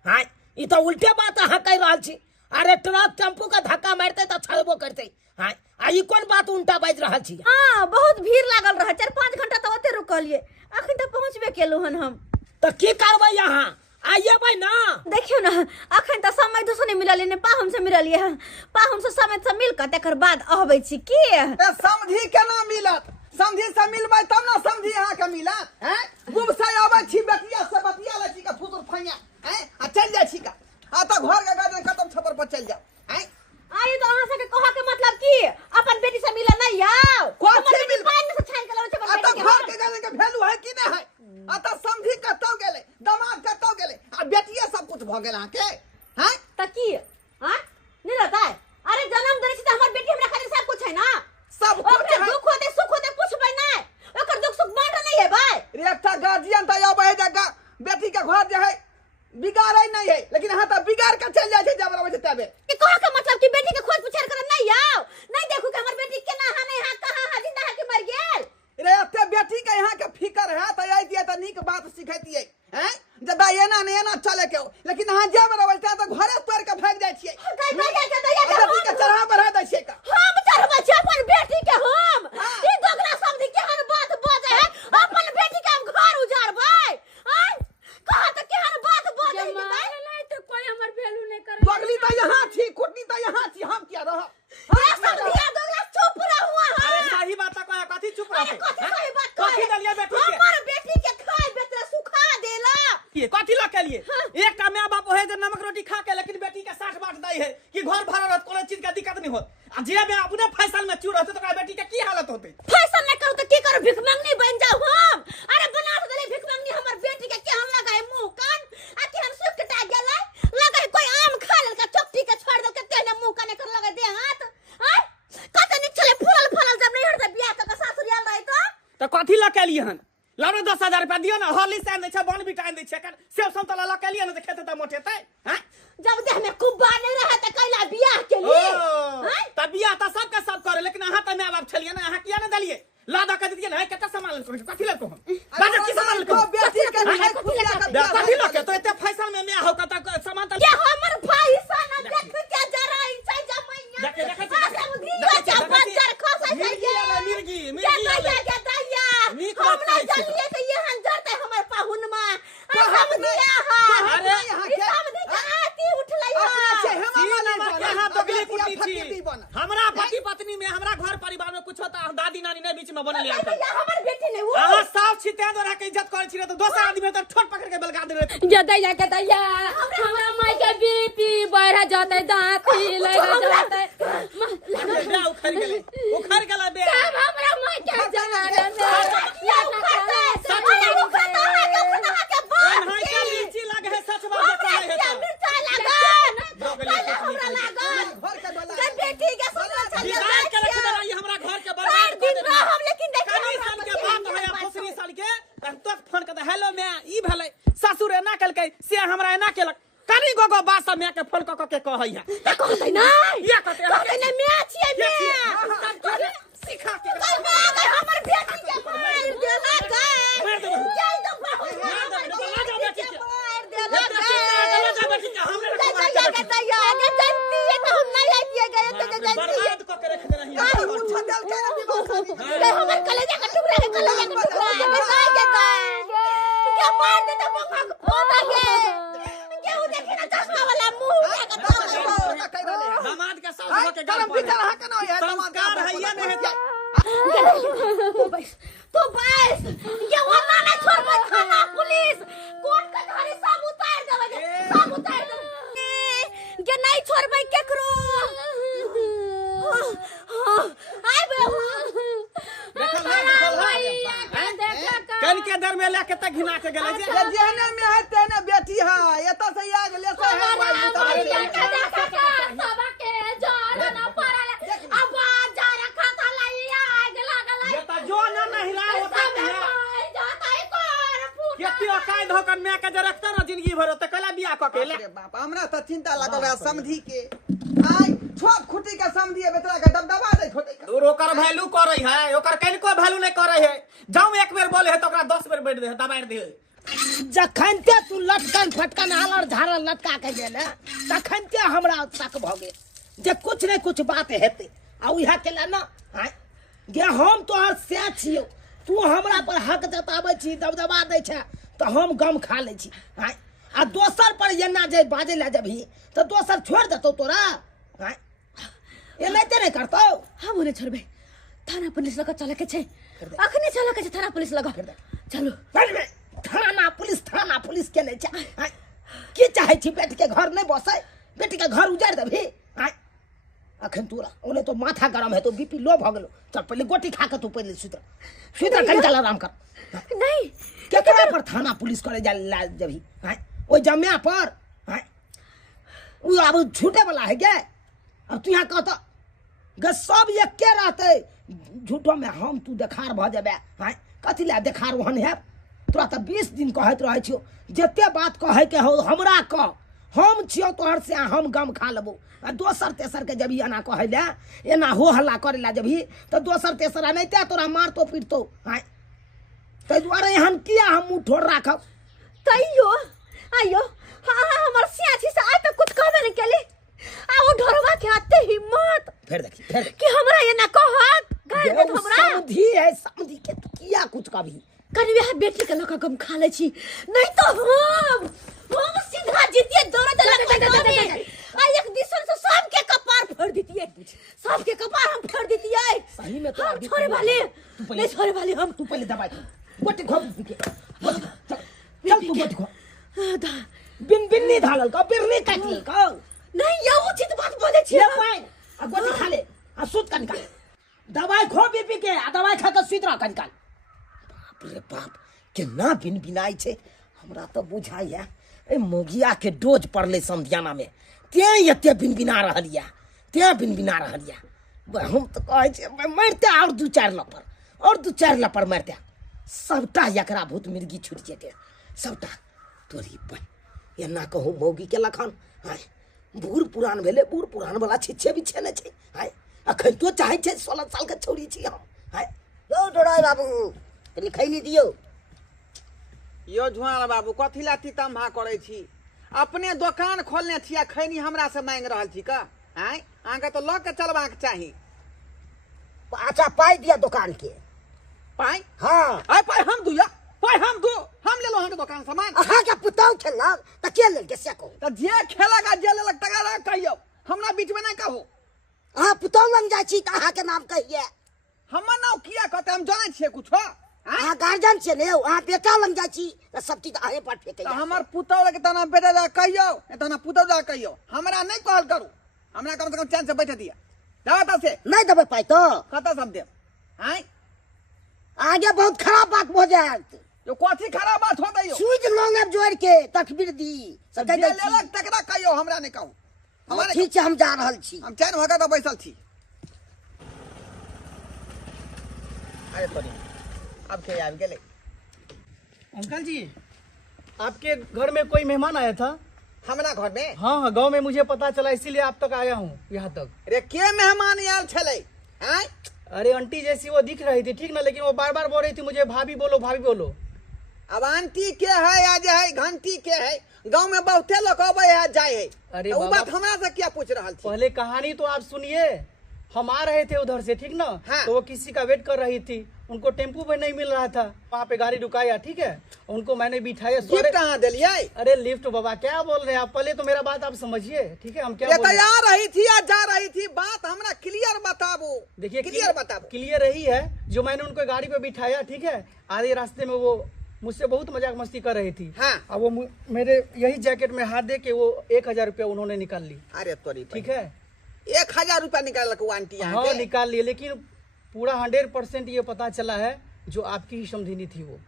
हां ई तो उल्टे बात अहाँ कह रहल छी। अरे ट्रक टेम्पू का धक्का मारते तो छड़बो करते हां आई कौन बात उल्टा बाज रहल छी? हां बहुत भीड़ लागल रहे 4-5 घंटा तो ओते रुकलिए अखन तो पहुंचबे केलु हन हम। तो की करबै यहाँ आइएबै ना? देखियो ना अखन तो समय दोसो नहीं मिलल ने पाहुन से मिललिए हैं पाहुन से समय से मिल के तकर बाद आबै छी की। ए समझी केना मिलत? समझी से मिलबै तब ना समझी अहाँ के मिलत हैं। गुम से आबै छी बतिया से बतिया ले छी का फुसुर फैया हैं आ चल जाय छी का आ त घर के गार्डन खत्म छपर पर चल जाओ हैं। आई तो अहाँ से कहा के मतलब की अपन बेटी से मिला नहीं आओ कथि मिल पानी से छान के लावे छै आ त बेटी घर के गार्डन के वैल्यू है कि नहीं है? आ त समझी कतौ गेले दामाद कतौ गेले आ बेटिया सब कुछ भ गेल अहाँ के हैं त की हां नहीं रहता है। अरे जन्म देने से तो हमार बेटी हमरा खातिर सब कुछ है ना, सब कुछ ओकरा है। दुख होते सुख होते पूछबै ना ओकर दुख सुख बांट नहीं है भाई। रे एकटा गार्जियन त आबै है जगह बेटी के घर जे है बिगाड़ै नहीं है लेकिन हां त बिगाड़ के चल जाय छै जब आबै छै तबे। कि कहा का मतलब कि बेटी के खोज पुछार कर नहीं आओ नहीं देखू कि हमर बेटी केना है नहीं है कहां है जिंदा है कि मर गेल। रे एते बेटी के यहाँ के फिकर है त आई दिए त नीक बात सिखैतियै हैं जब एना ने एना चले के लेकिन अहाँ जब रहबै त घरे तोड़ के भाग जाय छियै। कई भाग के दैया के बेटी के चढ़ा बढ़ा दै छै का हम चढ़बै छी अपन बेटी के हम ई दोगला समझी केहन बात बजे है अपन बेटी के हम घर उजाड़बै हैं कहा त केहन बात बजे है भाई नहीं तो कोई हमर वैल्यू नहीं करे। बगली त यहाँ छी कुटनी त यहाँ छी हम क्या रह ये समझिया दोगला चुप रह हुआ है। अरे सही बात कहे कथी चुप अरे रहते कथि सही बात कथी कहे दलिया बेटी के हमर बेटी के खाए बेतरा सुखा देला की कथी ला के लिए एक का माँ बाप है जो नमक रोटी खा के लेकिन बेटी के 60 बाट दै है कि घर भरा रहत कोनो चीज के दिक्कत नहीं होत आ जे में अपने फैसल में चूर होते तो ओकरा बेटी के की हालत होते? फैशन नहीं करू तो की करू, भिख मंगनी बन जाऊ हम। अरे बना तो देले भिख मंगनी हमर बेटी के के हम लगाए मुंह कान आ के हम सुख कटा गेलै, लगे कोई आम खा लेल का चोपटी के छोड़ दे के तेने मुंह काने कर लगे दे हाथ। हां कते नि चले फूल फल जब नहीं हट बियाह के सासुरियाल रही तो कथी ल के लिए हन? लाओ 10,000 रुपया दियो ना, हॉर्लिक्स आन दे छै, बन बिटाइन दे छै, सेब संतरा ल के लिए ना तो खेते त मोटेतै। हैं जब देह में कुब्बा नहीं रहे त कैला बियाह के लिए। हां त बियाह त सब के सब करे, लेकिन अहाँ त माय बाप छलिए ना, अहाँ किया ना दलिए? लादा के दिए ना, कते सामान लेको कथी लेको हम? बाजा की सामान लेको? बेटी के नहीं खुदिया का बियाह कथी लेके तो एते फैसल में मैं हो कत सामान त ये हमर भाई सन देख के जरा इंसा जमैया देखे देखे सब दिया चापा कर खसा छै मिर्गी के मिर्गी दैया के दैया नीक हम बात नहीं कहै छै। जानिए कि ये हंजरते हमर पाहुन में तो हम हम दिया अरे हां ई सब दी के आती उठलै अपने हां हम सीन नंबर के हाथ बगली कुटी फकीरी छी। बन। हमरा पति पत्नी में, हमरा घर परिवार में कुछ होता दादी नानी ने बीच में बनल ये है। हमर बेटी नहीं वो अहाँ साफ छी ते द्वारा के इज्जत करे छी तो दोसर आदमी तो ठोट पकड़ के बेलगा दे रहे। जे दैया के दैया हमरा माई के बीपी बढ़ जाते, दांत लग जाते, बे उखड़ गेलै बे। सब हमरा माई के जना ये करते अरे वो खाता है के खुदा के बात अनहाई के लीची लगे है, सच बात कहै है तो। मिर्चा लगन भोगली पहले कुछ हमरा नहीं लगन घर के डोला के बेटी के सुनना चलिए बिगाड़ के रख दे रही हमरा घर के चार बर्बाद कर दिन दे। रहब लेकिन देखिए कनी साल के बात है, फसरी साल के तो फोन कर हेलो मैं ई भेलै ससुर एना केलकै से हमरा एना केलक, कनी गोगो बात सब मैं के फोन क के कहै है। कहते नहीं ये कहते कहते नहीं मैं छिए मैं सिखा के हमर बेटी के मार देला का मार दे जाई तो बहुत मार दे ला जा बेटी के मार देला ला जा बेटी के हमरे को मार दैया के दैया के जानती है तो हम नहीं आइए गए तो जानती है बर्बाद क के रख दे रही है। छदल के विवाह शादी ले हमर कलेजा का टुकड़ा है, कलेजा का टुकड़ा है, बताए के क्या मार दे तो मुंह को फोड़ा के क्या वो देखे ना चश्मा वाला मुंह का तो कह रहले हैं। दामाद के सास हो के गाल गरम पर भीतर हा के न है संस्कार है ये नहीं है तो बस ये वो ना छोड़ मत खाना पुलिस कोर्ट कचहरी सब उतार देवे, सब उतार देवे ये नहीं छोड़बै केकरो। आइ बे कन के दर में लेके तक घिना के गेलै जे ये जेहने में है तेने बेटी है, एत से आग ले से है ये त जो ना नहिरा होता है केते कायद होकर मैं के जे रखते ना जिंदगी भर त कला बियाह क के ले। अरे बाप हमरा त चिंता लागल है समधी के। आई छोट खुटी के समधी है बेतरा के दबदबा दे छोटे के। और ओकर वैल्यू करे है, ओकर कनिको वैल्यू नहीं करे है। जाऊ एक बेर बोले है तो ओकरा 10 बेर बैठ दे दबाड़ दे। जखन ते तू लटकन फटकन हालर झारल लटका के गेल तखन ते हमरा शक भ गेल जे कुछ नहीं कुछ बात हेते आ उहा केला ना। हां गे हम तोहर से छियो, तू हमरा पर हक जताबै छी, दबदबा दै छै तो हम गम खा ले छी। हां आ दोसर पर एना जे बाजे ला जभी तो दोसर छोड़ देतो तोरा। हां ये नहीं करतो हम उन्हें छोड़बे, थाना पुलिस लगा चले के छै, अखनी चले के छै थाना पुलिस लगा चलो। थाना पुलिस के नहीं चाहे। हां की चाहे छी बेटी के घर नहीं बसे, बेटी के घर उजाड़ देबी। हां अखन तोरा ओने तो माथा गरम है तो बीपी लो भ गेलो, चल पहले गोटी खा के तू पहले सुतर कल चल आराम कर। नहीं केकरा पर थाना पुलिस करे जा जभी। हां ओइ जम्या पर हां उ अब छूटे वाला है गे। अब तू यहाँ कहता गे सब एके रहते झूठो में हम तू देखार भ जेबे। हां कथी ला देखार ओहन है, तोरा त 20 दिन कहत रहै छियो जते बात कहे के हो हमरा कह, हम छियो तोहर से हम गम खा लेबो। आ दोसर तेसर के जब एना कहे ले एना हो हल्ला करे ला जभी तो दोसर तेसर नहीं ते तोरा मारतो पीटतो। हां तै दुआरे एहन किया हम मुंह ठोर राखब। तैयो आयो हाँ हमर सियासी से आज तक कुछ कहबे नहीं केली आ वो ढोरवा के आते हिम्मत फिर देखी फिर कि हमरा ये ना कहत घर में हमरा समधी है, समधी के तू किया कुछ कभी करीबे है बेटी के लका गम खा ले छी नहीं तो हम सीधा जीतिए दौड़े चले आ एक दिसन से सबके कपार फोड़ दीतिए, सबके कपार हम फोड़ दीतिए। सही में तो हम छोड़े वाले नहीं छोड़े वाले हम। तू पहले दबाई गोटी खो के चल तू गोटी खो बिन्नी धालल का बिरनी काटल का नहीं ये उचित बात बोले छी ले पाए आ गोटी खा ले आ सुत कनिकाल दवाई खो बीपी के आ दवाई खा के सुत रह कनिकाल। बाप रे बाप केना बिन बिनाई छे हमरा तो बुझाइया ए मोगिया के डोज पड़ले समधियाना में ते एते बिन बिना रहलिया ते बिन बिना रहलिया। हम तो कहै छे मरते और दू चार लपर मरते सबटा एकरा भूत मिर्गी छूट जेते सबटा तोरी पर एना कहूँ मौगी के लखन आय बूढ़ पुरान भेले बूढ़ पुरान वाला छिछे बिछे ने छे आय अखन तो चाहे छे 16 साल के छोरी छी हम आय यो डोराय बाबू कनी खैनी दियो। यो झुआर बाबू कथी ला तितम्भा करै छी अपने दुकान खोलने छिया खैनी हमरा से मांग रहल छी का आय आगे तो लग के चलबाक चाही। अच्छा पाई दिया दुकान के पाई हाँ आय पाई हम दू या पाई हम दू हम ले लो हम दुकान सामान अहाँ के पुताऊ खेलना त के लेल के से को त जे खेलगा जे लेलक तकरा कहियो हमरा बीच में नहीं कहू। अहाँ पुताऊ लंग जाय छी त अहाँ के नाम कहिए हमर नाम किया कहते हम जानै छियै कुछो अहाँ गार्जियन छे ने अहाँ बेटा लंग जाय छी त सब चीज अहे पर फेंकै त हमर पुतौ लगे तना बेटा ला कहियो तना पुतौ ला कहियो हमरा नहीं कहल करू हमरा कम से कम चैन से बैठ दिया जाता से नहीं देबे पाई तो कत सब दे आय आगे बहुत खराब बात हो जात जो कथी खराब बात होतै यो स्विच लॉन्ग जोड़ के तकबीर दी सब जे दे दै लेलक तकरा कहियो हमरा नहीं कहू छी ठीक छै हम जा रहल छी हम चैन होगा त बैसल छी। अरे तोरी अब के आ गेले। अंकल जी आपके घर में कोई मेहमान आया था। हमरा घर में हाँ गांव में मुझे पता चला इसीलिए आप तक आया हूँ यहाँ तक। अरे के मेहमान आयल छले हैं अरे आंटी जैसी वो दिख रही थी ठीक ना लेकिन वो बार बार बोल रही थी मुझे भाभी बोलो भाभी बोलो। अब आंटी के है आज है घंटी के है गांव में बहुते लोग अबे है जाए है। अरे वो बाबा, बात हमरा से क्या पूछ रहल थी। पहले कहानी तो आप सुनिए। हम आ रहे थे उधर से ठीक ना हाँ। तो वो किसी का वेट कर रही थी उनको टेम्पू में नहीं मिल रहा था वहाँ पे गाड़ी रुकाया ठीक है उनको मैंने बिठाया। गिफ्ट कहाँ दिलिए अरे लिफ्ट बाबा क्या बोल रहे हैं आप पहले तो मेरा बात आप समझिए ठीक है हम क्या ये बोल रहे हैं? आ रही थी या जा रही थी बात हमरा क्लियर बताबो। देखिए क्लियर बताबो। क्लियर यही है जो मैंने उनको गाड़ी पे बिठाया ठीक है आधे रास्ते में वो मुझसे बहुत मजाक मस्ती कर रही थी। हाँ। अब वो मेरे यही जैकेट में हाथ दे के वो 1000 रुपया उन्होंने निकाल ली अरे तोरी ठीक है 1000 रुपया निकालक वो आंटी यहाँ हाँ के। निकाल लिए लेकिन पूरा 100% ये पता चला है जो आपकी ही समधिनी थी वो।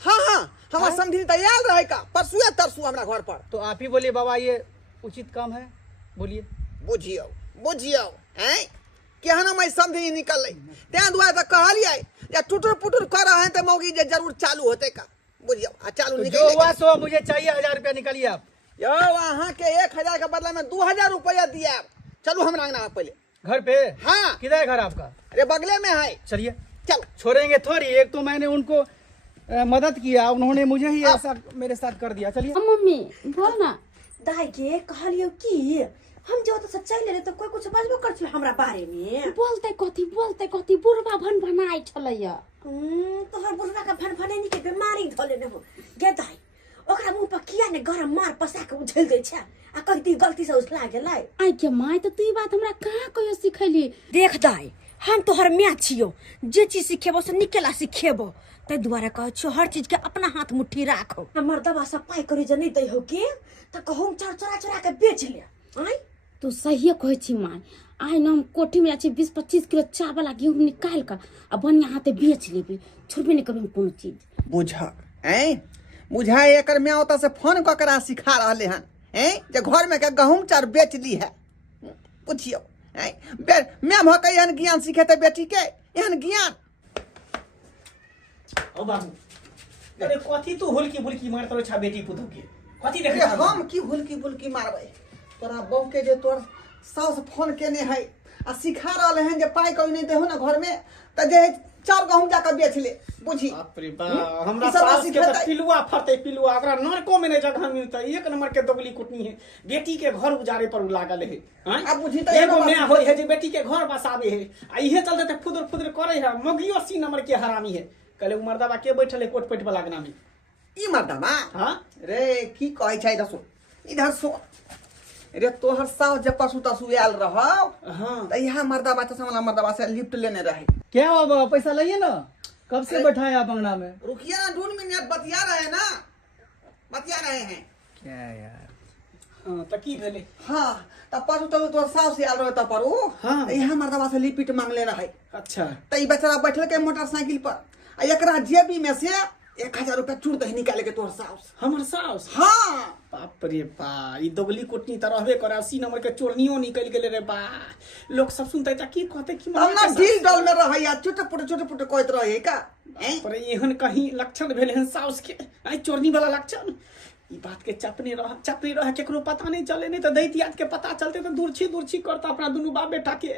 हाँ हाँ हमारा समझी तैयार रहे का परसुए तरसु हमरा घर पर। तो आप ही बोलिए बाबा ये उचित काम है बोलिए। बुझियो बुझियो हैं केहन मैं समझी निकल ते दुआरे तो कहलिए या टुटुर पुटुर कर रहे हैं तो मौगी जे जरूर चालू होते का बुझियो आ चालू तो निकल जो हुआ सो मुझे चाहिए 1000 रुपया निकालिए आप। यो वहाँ के 1000 के बदले में 2000 रुपया दिया चलो हमरा अंगना में पहले घर पे हाँ किधर है घर आपका। अरे बगले में है चलिए चल छोड़ेंगे थोड़ी एक तो मैंने उनको मदद किया उन्होंने मुझे ही ऐसा मेरे साथ कर दिया। चलिए मम्मी बोल ना दाई के कहलियो की हम जो तो सच्चाई ले तो कोई कुछ बजबो कर छल हमरा बारे में बोलते कथी बुढ़वा भन भनाई छलैया। तोहर बुढ़वा का फनफनेनी के बीमारी धले न हो गे दाई ओकरा मुंह पर किया ने गरम मार पसा के उझल दै छै आ कहती गलती से उसला गेलै। आई के माय तो तू ई बात हमरा कहाँ कहियो सिखैली। देख दाई हम तोहर माँ छियो जे चीज सिखेबो से निकेला सिखेबो ते दुआरे कह छो हर चीज के अपना हाथ मुट्ठी राखो। हमर दवा सफाई करी जे नहीं दै हो के त कहूं चोरा के बेच ले। आई तू सही कहै छी माय आई न हम कोठी में जाछी 20-25 किलो चावल आ गेहूं निकाल कर आ बढ़िया हाथे बेच लेबे छोड़बे नहीं करबे कोनो चीज। बुझा एकर मैं ओता से फोन ककरा सिखा रहले हन जे घर में के गहूम चार बेच ली है पूछियो मैं भकै एहन ज्ञान सिखेते बेटी के एहन ज्ञान। ओ बाबू अरे कथी तू हुलकी बुलकी मारत रह छा बेटी पुतू के कथी अरे देखे हम की हुलकी बुलकी मारबै तोरा बहू के जे तोर सास फोन केने है आ सिखा रहले हन जे पाई कोई नहीं देहो ना घर में त जे चार गहूम जाकर बेच ले बुझी। बाप रे बा हमरा सास के त पिलुआ फरते पिलुआ ओकरा नरको में नहीं जगह मिलता एक नंबर के दोगली कुटनी है बेटी के घर उजारे पर लागल है। अब बुझी त एगो मैं होय है जे बेटी के घर बसावे है आ इहे चलते त फुदर करे है मगियो 80 नंबर के हरामी है कहले मर्दाबा के बैठल है कोट पेट वाला गना में ई मर्दाबा हां रे की कहै छै दसो इधर सो रे तोहर सास जब पशु तसु आयल रहो हां त यहाँ मर्दाबा त वाला मर्दाबा से लिफ्ट लेने रहे। क्या हुआ बाबा पैसा लाइए ना कब से बैठाए आप अंगना में। रुकिए ना 2 मिनट बतिया रहे हैं। क्या यार हाँ तो की भेले हाँ तब परसों तो तोर सास आयल रहे तब पर हाँ। यहाँ मर्दवा से लिपिट मांगले रहे अच्छा तो ई बेचारा बैठल के मोटरसाइकिल पर आ एकरा जेबी में से 1000 रुपया चूड़ दही निकाले के तोर सास। हमर सास हाँ बाप रे बा ई दोगली कोटनी त रहबे करे 80 नंबर के चोरनियो निकल गेले रे बा लोग सब सुनते त की कहते कि तब ना ढील डल में रहे या छोटे पुटे कहत रहे का पर एहन कहीं लक्षण भेले हन सास के आई चोरनी वाला लक्षण ई बात के चपने रह केकरो पता नहीं चले नहीं तो दैतियात के पता चलते तो दूरछी करता अपना दुनू बाप बेटा के।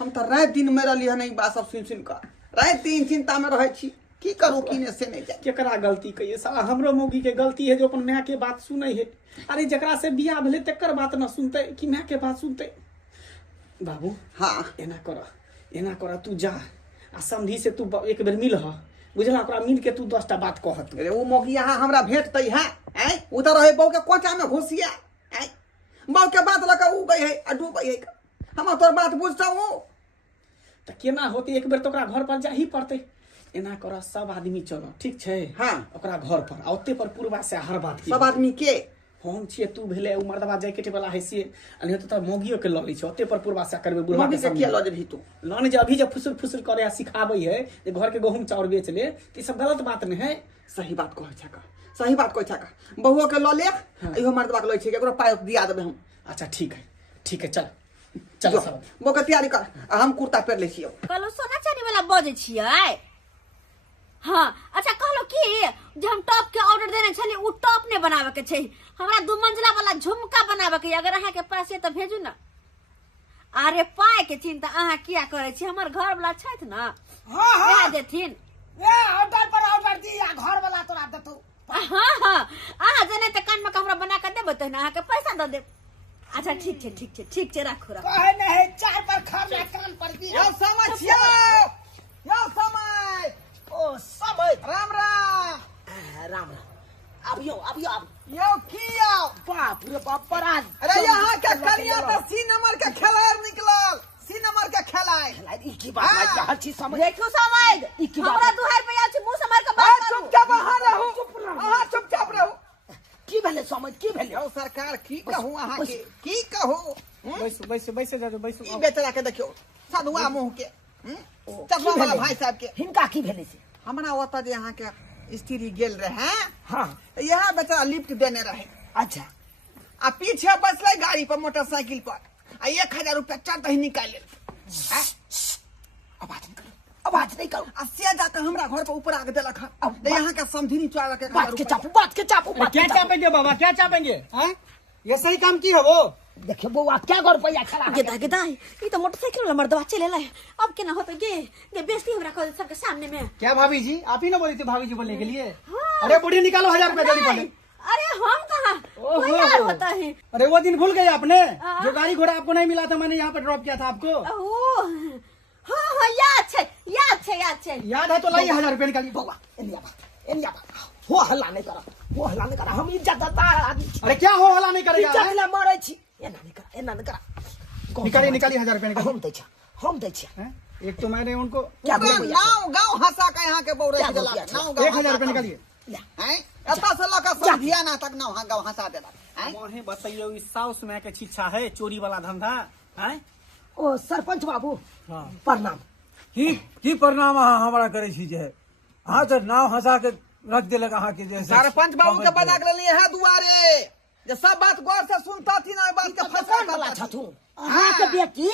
हम तो रात दिन में रही है बात सब सुन कर रात दिन चिंता में रहे छी की करू किने से नहीं जाए केकरा गलती कहिए साला हमरो मौगी के गलती है जो अपन माँ के बात सुनै है। अरे जकरा से बियाह भेले तकर बात न सुनते कि माँ के बात सुनते। बाबू हाँ एना कर तू जा आ समधी से तू एक बेर मिल ह बुझला ओकरा मिल के तू 10टा बात कहत। अरे वो मौगी यहाँ हमरा भेटते है उधर रहे बहू के कोचा में घुसिया बहू के बात लगा उ गई है डूब है हम तोर बात बुझता हूँ तो केना होती एक बेर तो ओकरा घर पर जा ही पड़ते। एना कर सब आदमी चलो ठीक है हाँ ओकरा घर पर औते पर पूर्वा से हर बात सब आदमी के हम छिए तू भेले उ मर्दवा जैकेट वाला है से अने तो त मोगियो के ल लै छ ओते पर पूर्वा से करबे बुढ़वा के के ल जेबी तू लाने जे अभी जब फुसुर करे आ सिखाबै है जे घर के गहूम चाउर बेच ले त सब गलत बात नहीं है। सही बात कहै छ का सही बात कहै छ का बहुओ के ल ले इहो मर्दवा के लै छै एकरो पाय दिया देबे हम। अच्छा ठीक है चल सब वो के तैयारी कर हम कुर्ता पहन ले छियो कहलो सोना चांदी वाला बजे छियै। हाँ अच्छा कहलो कि जे हम टॉप के ऑर्डर देने छली उ टॉप ने बनावे के छै हमरा 2 मंजिला वाला झुमका बनावे के अगर अहाँ के पास है त भेजू ना। अरे पाए के चिंता अहाँ किया करे छी हमर घर वाला छैथ ना हाँ देथिन ऑर्डर पर ऑर्डर दिया घर वाला तोरा देतौ। हाँ अहाँ जने त कान में कमरा बना के देबे त अहाँ के पैसा द देब। अच्छा ठीक छै राखो कहे नहीं चार पर खाना कान पर दिया यो समझियो यो समय ओ समय राम राम अबियो यो किया बाप रे बाप पराज। अरे यहाँ के करिया तो सी नंबर के खिलाड़ निकलल सी नंबर के खिलाड़ ई की बात है हर चीज समझ देखो समझ ई की बात हमरा दुहार पे आछी मुंह समझ के बात करू चुपचाप वहां रहो हां चुपचाप रहो की भेले समझ की भेले यो सरकार की कहूं अहाँ के की कहूं बैस जा बैस ई बेचारा के देखियो साधुआ मुंह के चकवा वाला भाई साहब के हिनका की भेले से हमरा ओता जे अहाँ के स्त्री गेल रहे हाँ यह बेचारा लिफ्ट देने रहे अच्छा आ पीछे बसले गाड़ी पर मोटरसाइकिल पर आ 1000 रुपया चार दही निकाल ले आवाज नहीं करो आ से जाकर हमरा घर पर ऊपर आके देलक है यहाँ के समधिनी चोरा के बात के चापू क्या चापेंगे बाबा क्या चापेंगे हैं ये सही काम की है वो देखिए बउआ क्या गौर पैया खड़ा गेदा ई तो मोटरसाइकिल वाला मर्दवा चले ला अब केना होत गे बेइज्जती हमरा कर सबके सामने में। क्या भाभी जी आप ही ना बोली थी भाभी जी बोलने के लिए। अरे बुढ़ी निकालो 1000 रुपया जल्दी पहले। अरे हम कहाँ कोई यार होता है। अरे वो दिन भूल गए आपने जो गाड़ी घोड़ा आपको नहीं मिला था मैंने यहाँ पे ड्रॉप किया था आपको। हाँ याद छे याद है तो लाइए 1000 रुपया निकालिए। बउआ एलिया हो हल्ला नहीं करा हम इज्जतदार आदमी। अरे क्या हो हला नहीं करेगा इज्जत ले मारे छी एना नहीं करा निकालिए 1000 रुपया निकालिए। हम दै छी हैं? एक तो मैंने उनको क्या बोल गाँव हंसा के यहाँ के बौरे क्या दिला बोल दिया? नाव 1000 रुपया निकालिए। हैं एता से लका समधिया ना तक नाव गाँव हंसा देला हैं वहीं बताइयो ई साउस में के छिछा है चोरी वाला धंधा हैं। ओ सरपंच बाबू प्रणाम। की प्रणाम अहाँ हमरा करे छी जे अहाँ तो नाव हंसा के रख देलक अहाँ के जे सरपंच बाबू के बजा के लिए है दुआरे जे सब बात गौर से सुनता थी ना बात के फंसा वाला छथु अहाँ के बेटी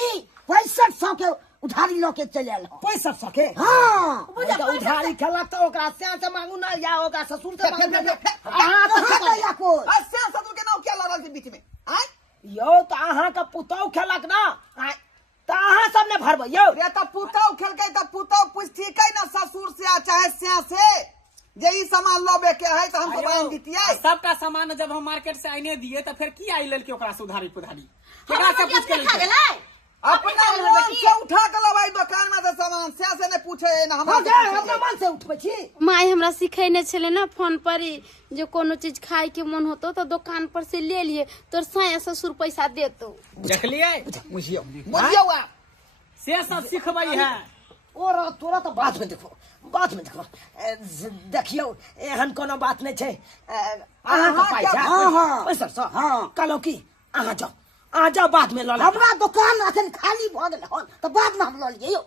6500 के उधारी लो के चले आल 6500 के हाँ उधारी खेला तो ओकरा से मांगू ना या ओकरा ससुर से मांगू अहाँ कहां गया को अस्या ससुर के नाव क्या लड़ल के बीच में हैं यो तो अहाँ का पुतौ खेलक ना तो अहाँ सब ने भरबै यो रे त पुतौ खेलकै त पुतौ पूछती कै ना ससुर से आ चाहे स्या से जे ई सामान लबे के है त हम तो बयान दितियै। सबका सामान जब हम मार्केट से आइने दिए तो फिर की आई लड़की ओकरा से उधारी पुधारी केकरा से पूछ के ले अपना मन से उठा के लबाई दुकान में से सामान स्या से ने पूछे ना हमरा अपना मन से उठबै छी। माई हमरा सिखेने छले ना फोन पर ही जो कोनो चीज खाए के मन होतो तो दुकान पर से ले लिए तोर साया ससुर पैसा देतो। देख लिए बुझियो से सब सिखबै है और तोरा तो बात में देखो देखियो एहन कोनो बात नहीं छै अहाँ के पाइ छै हाँ। पैसा सँ हाँ। कहलो की अहाँ जाओ बाद में लऽ लेब हमरा दुकान अखन खाली भ गेल हन त बाद में हम लऽ लियै यौ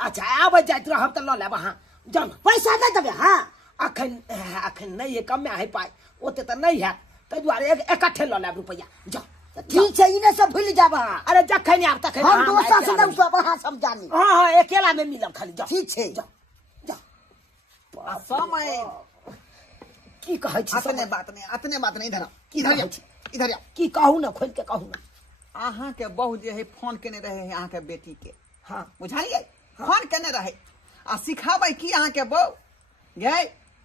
अच्छा आबै जाइत रहब तऽ लऽ लेब अहाँ जाउ ने पैसा नहीं देबे हाँ अखन नहीं है कमे है पाइ ओते तऽ नहीं है ताहि दुआरे इकट्ठे लऽ लेब रुपैया जाउ ठीक है इने सब भूल जाब अहाँ अरे जखन आब तखन हम अहाँ दोस्त से हमरा नहीं सब अहाँ समझानी हाँ अकेला में मिलब खाली जाउ ठीक छै समय की कहै छी अतने बात नहीं इधर इधर आओ की कहू ना खोल के कहू ना अहाँ के बहू जे है फोन केने रहे अहाँ के बेटी के हाँ बुझलियै फोन केने रहे आ सिखाबै की अहाँ के बहू गे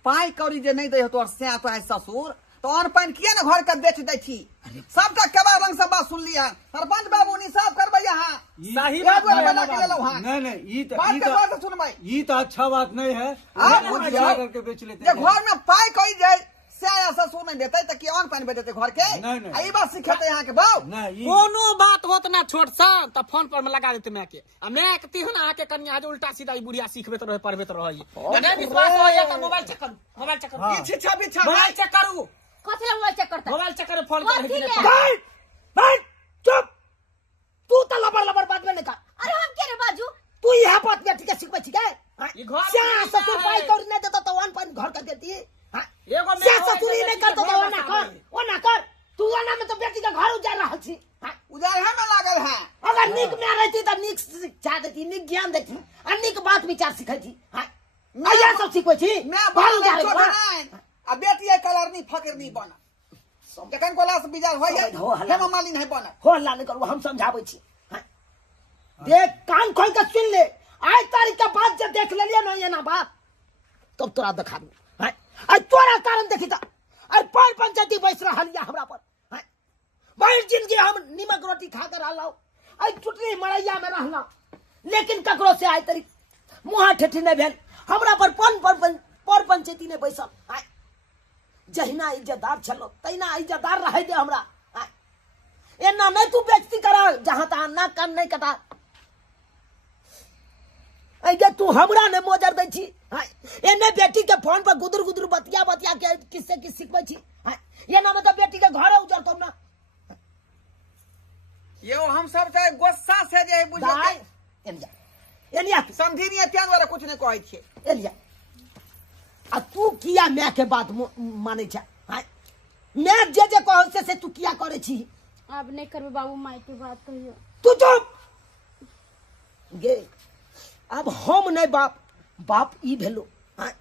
पाई कौड़ी जे नहीं दे तोर से तो है ससुर तो अन पानी किया ना घर के बेच दै छी सबका केबा रंग सब बात सुन लिया सरपंच बाबू निसाफ करबै अहाँ सही एक बात बार है। बना के ले लो हां नहीं नहीं बात के बात सुनबै ये तो अच्छा बात नहीं है आप वो बुझियो जा करके बेच लेते जे हैं। घर में पाई कोई जाए से आया ससुर नहीं देते त की अन पानी बेचते घर के नहीं, नहीं। ई बात सिखाते यहाँ के बहू नहीं ये कोनो बात होत ना छोट सा त फोन पर में लगा देते मैं के आ मैं कहती हूं ना आके कन्या जो उल्टा सीधा ई बुढ़िया सीखबे तो रहे पढ़बे तो रही नहीं विश्वास हो या त मोबाइल चेक करू हाँ। ई छिछा बिछा मोबाइल चेक करू कथी ला मोबाइल चेक करता मोबाइल चेक करू फोन कथी कर ले? बैठ बैठ चुप तू तो लबर बात में नहीं कर अरे हम के रे बाजू तू यहाँ बात में ठीक है सिखबै छी गए ई घर क्या में ससुर है। पाई कौड़ी नहीं देता तो वन पानी घर कर देती हाँ? एगो मैं क्या होय ससुर ही तो नहीं बेटी करता के तो घर वो ना बसा कर दे। वो ना कर तू वाला में तो बेटी का घर उजाड़ रहा छी हाँ? उजाड़ है में लागल है अगर निक में रहती तो निक शिक्षा देती निक ज्ञान देती और निक बात विचार सिखाती हाँ ये सब सिखबै छी मैं घर बाल उजाड़े छोड़ बा। नहीं आ बेटी कलर नहीं फकीर नहीं बना जखन कोला से बिजार होय समझ हो, हल्ला। हेमा मालिन है बना हो हल्ला नहीं करू हम समझाबै छी हाँ? देख कान खोल के सुन ले आज तारीख के बाद जब देख लेलिए ना ये ना बात तब तोरा दिखा दू हाँ? आज तोरा कारण देखी था आज पर पंचायती बैस रहलिया हमरा पर हाँ? बड़ी जिंदगी हम नीमक रोटी खा कर रहलौ आज चुटनी मड़ैया में रहलौ लेकिन ककरो से आज तारीख मुँह ठेठी नहीं भेल हमरा पर पर पंचायती ने बैसल हाँ? जहिना इज्जतदार छलो तहिना इज्जतदार रहे दे हमरा हाँ? एना नहीं तू बेइज्जती करा जहां तहां ना कान नहीं कटा ऐगे तू हमरा ने मोजर दै छी हाँ? एने बेटी के फोन पर गुदर बतिया के किससे किस सिखबै छी हाँ? ये ना मतलब बेटी के घर उजर तो ना यो हम सब चाहे गुस्सा से जे बुझे दाई एलिया समझी नहीं त्यान वाला कुछ नहीं कहै छे एलिया आ तू किया मैं के बात माने छ हाँ? मैं जे कहो से तू किया करे छी अब नहीं करबे बाबू माई के बात कहियो तू चुप गे अब हम नहीं बाप ई भेलो हाँ?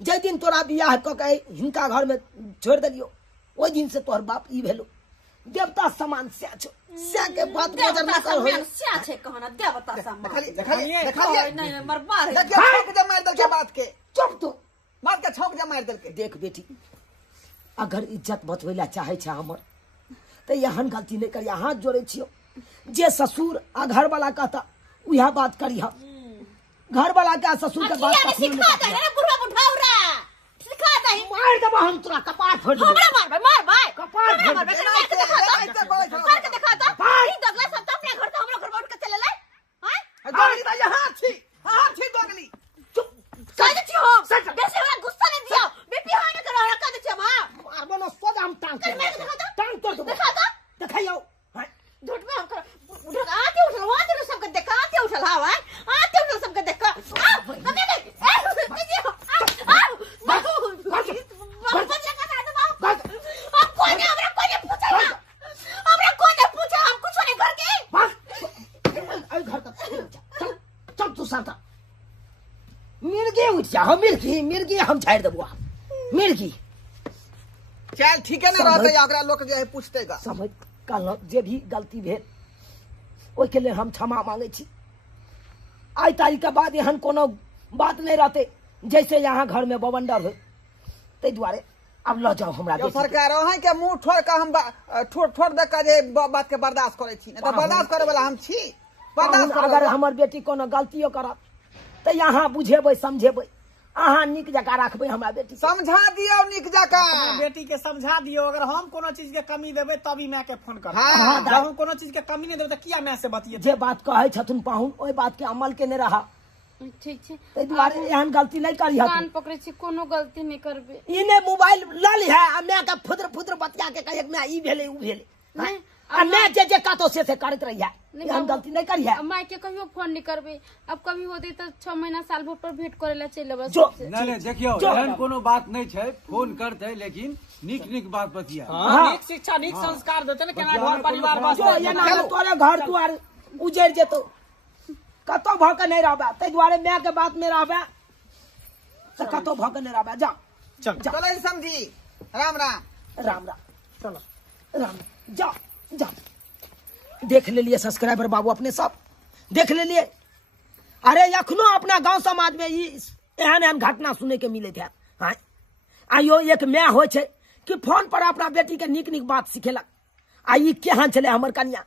जे दिन तोरा बियाह क के हिनका घर में छोड़ दिलियो ओई दिन से तोहर बाप ई भेलो देवता समान से छो से के बात नजर ना कर देवता से छे कहना देवता समान देखलिए नहीं मरबा है देखिए छौक जब मार दल के बात के चुप तू बात के छौक जब मार दल के देख बेटी अगर इज्जत बचबै चाहे छ हमर तो यहन गलती नहीं करिया हाथ जोड़े छियो जे ससुर आ घर वाला कहता उह बात करी घर वाला क्या ससुर के बात कखनो नहीं सिखा दे करिहा। रे बुढ़वा बुढ़ाउरा सिखा दे मार देबो हम तोरा कपार फोड़ देबो हमरा मार भाई कपार फोड़ मार देबो। भाई करके दिखा दो भाई। ई दगला सब तो अपने घर तो हमरा घर में उठ के चले ले हां दोगली तो यहाँ छी दोगली चुप कह दे छी हो बेसी हमरा गुस्सा नहीं दियो बीपी हां न करो कह दे छी हम मारबो न सोजा हम टांग कर मेरे दिखा दो टांग तोड़ देबो दिखा दो देखैयो हाँ? झूठ में हम कर उठ आते उठल वहां से सबके देखा आते उठल हां आते उठल सबके देखा हमें नहीं दीजिए चल तू साता मिर्गी उठ जा हो मिर्गी हम छाड़ देबो मिर्गी चल ठीक है ना रहते अगला लोग जो है पूछते का समझ कल जे भी गलती भेल ओहि के लिए हम क्षमा मांगे छी आई तारीख के बाद एहन कोनो बात नहीं रहते जैसे यहाँ घर में बवंडर हो ते द्वारे अब ल जाओ हमरा जो बेटी के। सरकार है के मुंह ठोड़ के हम ठोड़ दे के जे बात के बर्दाश्त करे छी नहीं तो बर्दाश्त करे वाला हम छी बर्दाश्त करे अगर वाला। हमर बेटी कोनो गलतियो करत तो यहाँ बुझेबै समझेबै अहाँ नीक जकाँ रखबै हमरा बेटी के। समझा दियो निक जका अपना बेटी के समझा दियो अगर हम कोनो चीज के कमी देबे तभी मैं के फोन कर हाँ, जब हम कोनो चीज के कमी नहीं देबे तो किया मैं से बतिए जे बात कहै छथुन पाहुन ओहि बात के अमल के नहीं रहा ठीक छै ताहि दुआरे एहन गलती नहीं करी कान पकड़े छी कोनो गलती नहीं करबे इने मोबाइल लल है आ मैं का फुद्र फुद्र बतिया के कहे मैं ई भेले उ भेले नहीं, आ मैं जे कातो से करत रही है नहीं, एहन गलती नहीं करी है माय के कहियो फोन नहीं करबे अब कभी होते तो 6 महीना साल भर पर भेंट करे ला चल बस जो नहीं नहीं देखियो जो- एहन कोनो बात नहीं छै फोन करते लेकिन नीक नीक बात बतिया हाँ, नीक शिक्षा नीक संस्कार देते ना केना घर परिवार जो बसते ये ना तोरे घर दुआर उजड़ जेतो कतो भ के नहीं रहबे ताहि दुआरे मैं के बात में रहबे से कतो भ के नहीं रहबे जा चल चलो समझी राम राम राम राम चलो राम जा जा देख ले लिए सब्सक्राइबर बाबू अपने सब देख ले लिए अरे अखनो अपना गांव समाज में ई एहन एहन घटना सुने के मिले थे हाँ आइयो एक मैं हो छे कि फोन पर अपना बेटी के नीक नीक बात सिखेलक आ ई केहन छले हमर कन्या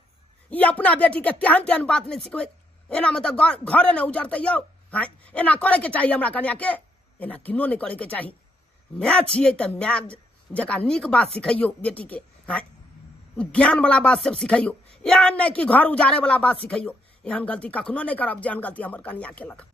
ई अपना बेटी के तेहन तेहन बात नहीं सिखबे एना में तो घरे न उजड़ते यौ हाँ एना करे के चाहिए हमरा कन्या के एना किनो नहीं करे के चाहिए मैं छिए तो मैं जका नीक बात सिखाइयो बेटी के हाँ ज्ञान वाला बात सब सिखाइयो एहन नहीं कि घर उजारे वाला बात सिखाइयो एहन गलती कखनो नहीं करब जेहन गलती हमर कन्या केलक